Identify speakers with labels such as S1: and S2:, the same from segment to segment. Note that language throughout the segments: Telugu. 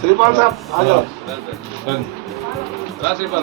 S1: श्रीपाल साहब आ जाओ
S2: श्रीपाल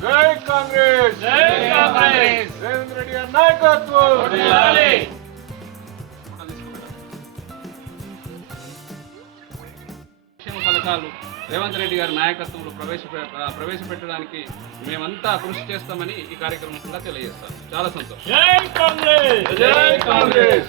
S1: జై కాంగ్రెస్!
S3: జై కాంగ్రెస్!
S1: రేవంత్ రెడ్డి గారి నాయకత్వం!
S3: పథకాలు రేవంత్ రెడ్డి గారి నాయకత్వంలో ప్రవేశ ప్రవేశపెట్టడానికి మేమంతా కృషి చేస్తామని ఈ కార్యక్రమం కూడా తెలియజేస్తాం. చాలా సంతోషం.
S1: జై కాంగ్రెస్! జై కాంగ్రెస్!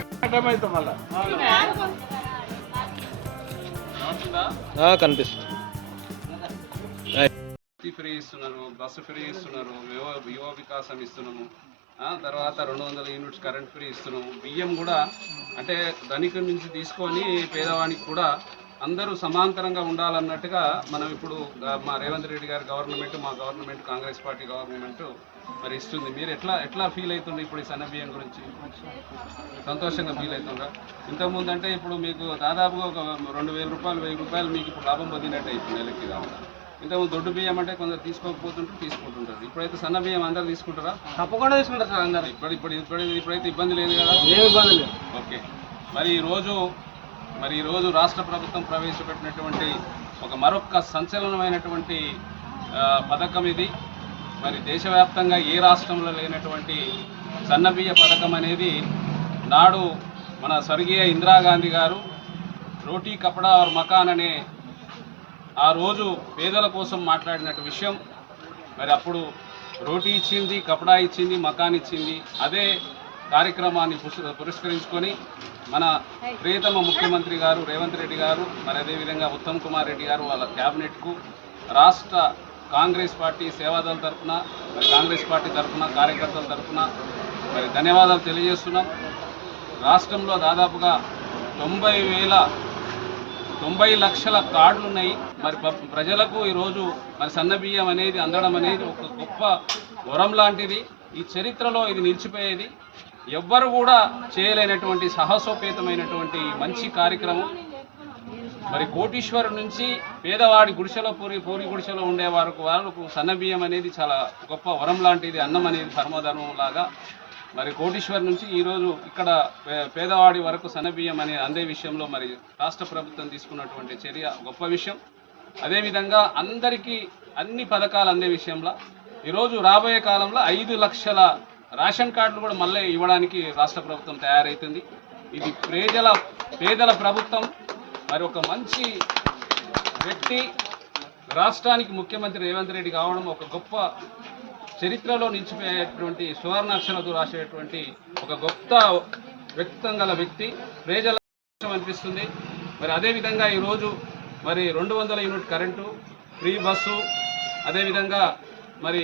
S4: కనిపిస్తుంది.
S3: ఫ్రీ ఇస్తున్నారు బస్సు ఫ్రీ ఇస్తున్నారు యువ వికాసం ఇస్తున్నాము. ఆ, తర్వాత రెండు వందల యూనిట్స్ కరెంట్ ఫ్రీ ఇస్తున్నాము. బియ్యం కూడా అంటే ధనికుల నుంచి తీసుకొని పేదవానికి కూడా అందరూ సమాంతరంగా ఉండాలన్నట్టుగా మనం ఇప్పుడు మా రేవంత్ రెడ్డి గారి గవర్నమెంట్ మా గవర్నమెంట్ కాంగ్రెస్ పార్టీ గవర్నమెంట్ మరి ఇస్తుంది. మీరు ఎట్లా ఎట్లా ఫీల్ అవుతుంది ఇప్పుడు ఈ సన్న బియ్యం గురించి? సంతోషంగా ఫీల్ అవుతుందా ఇంతకుముందు అంటే ఇప్పుడు మీకు దాదాపుగా ఒక రెండు వేల రూపాయలు వెయ్యి రూపాయలు మీకు ఇప్పుడు లాభం పొందినట్టే ఇప్పుడు నెలకి కావాలి ఇంతకుముందు దొడ్డు బియ్యం అంటే కొందరు తీసుకోకపోతుంటారు తీసుకుంటుంటారు. ఇప్పుడైతే సన్న బియ్యం అందరు తీసుకుంటారా?
S4: తప్పకుండా తీసుకుంటారు సార్ అందరు.
S3: ఇప్పుడు ఇప్పుడు ఇప్పుడు ఇప్పుడైతే ఇబ్బంది లేదు కదా?
S4: ఏమి ఇబ్బంది లేదు.
S3: ఓకే. మరి ఈరోజు మరి ఈరోజు రాష్ట్ర ప్రభుత్వం ప్రవేశపెట్టినటువంటి ఒక మరొక సంచలనమైనటువంటి పథకం ఇది. మరి దేశవ్యాప్తంగా ఏ రాష్ట్రంలో లేనటువంటి సన్నబియ్య పథకం అనేది నాడు మన స్వర్గీయ ఇందిరాగాంధీ గారు రోటీ కపడా ఆర్ మకాన్ అనే ఆ రోజు పేదల కోసం మాట్లాడినట్టు విషయం. మరి అప్పుడు రోటీ ఇచ్చింది కపడా ఇచ్చింది మకాన్ ఇచ్చింది. అదే కార్యక్రమాన్ని పురస్కరించుకొని మన ప్రియతమ ముఖ్యమంత్రి గారు రేవంత్ రెడ్డి గారు మరి అదేవిధంగా ఉత్తమ్ కుమార్ రెడ్డి గారు వాళ్ళ క్యాబినెట్కు రాష్ట్ర కాంగ్రెస్ పార్టీ సేవాదళ తరఫున మరి కాంగ్రెస్ పార్టీ తరఫున కార్యకర్తల తరఫున మరి ధన్యవాదాలు తెలియజేస్తున్నాం. రాష్ట్రంలో దాదాపుగా తొంభై వేల తొంభై లక్షల కార్డులు ఉన్నాయి. మరి ప- ప్రజలకు ఈరోజు మరి సన్నబియ్యం అనేది అందడం అనేది ఒక గొప్ప వరం లాంటిది. ఈ చరిత్రలో ఇది నిలిచిపోయేది. ఎవ్వరు కూడా చేయలేనటువంటి సాహసోపేతమైనటువంటి మంచి కార్యక్రమం. మరి కోటీశ్వర్ నుంచి పేదవాడి గుడిసెలో పూరి పూరి గుడిసెలో ఉండే వారికి వాళ్ళకు సన్న బియ్యం అనేది చాలా గొప్ప వరం లాంటిది అన్నం అనేది పరమధర్మం లాగా. మరి కోటీశ్వర్ నుంచి ఈరోజు ఇక్కడ పే- పేదవాడి వరకు సన్నబియ్యం అనే అందే విషయంలో మరి రాష్ట్ర ప్రభుత్వం తీసుకున్నటువంటి చర్య గొప్ప విషయం. అదేవిధంగా అందరికీ అన్ని పథకాలు అందే విషయంలో. ఈరోజు రాబోయే కాలంలో ఐదు లక్షల రేషన్ కార్డులు కూడా మళ్ళీ ఇవ్వడానికి రాష్ట్ర ప్రభుత్వం తయారవుతుంది ఇది ప్రజల పేదల ప్రభుత్వం మరి ఒక మంచి వ్యక్తి రాష్ట్రానికి ముఖ్యమంత్రి రేవంత్ రెడ్డి కావడం ఒక గొప్ప చరిత్రలో నిలిచిపోయేటువంటి సువర్ణాక్షరాలతో రాసేటువంటి ఒక గొప్ప వ్యక్తిత్వం గల వ్యక్తి. ప్రజల అనిపిస్తుంది. మరి అదేవిధంగా ఈరోజు మరి రెండు వందల యూనిట్ కరెంటు ఫ్రీ బస్సు అదేవిధంగా మరి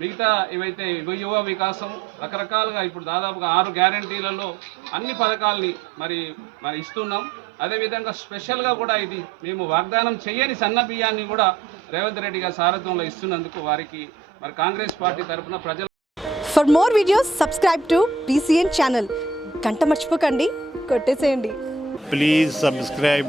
S3: మిగతా ఇవైతే యువ- యువ వికాసం రకరకాలుగా ఇప్పుడు దాదాపుగా ఆరు గ్యారంటీలలో అన్ని పథకాల్ని మరి మరి ఇస్తున్నాం. అదేవిధంగా స్పెషల్గా కూడా ఇది మేము వాగ్దానం చేయని సన్న బియ్యాన్ని కూడా రేవంత్ రెడ్డి గారి సారథ్యంలో ఇస్తున్నందుకు వారికి మరి కాంగ్రెస్ పార్టీ తరఫున ప్రజల
S5: for more videos subscribe to BCN channel గంట మర్చిపోకండి. కొట్టేసేయండి.
S6: Please subscribe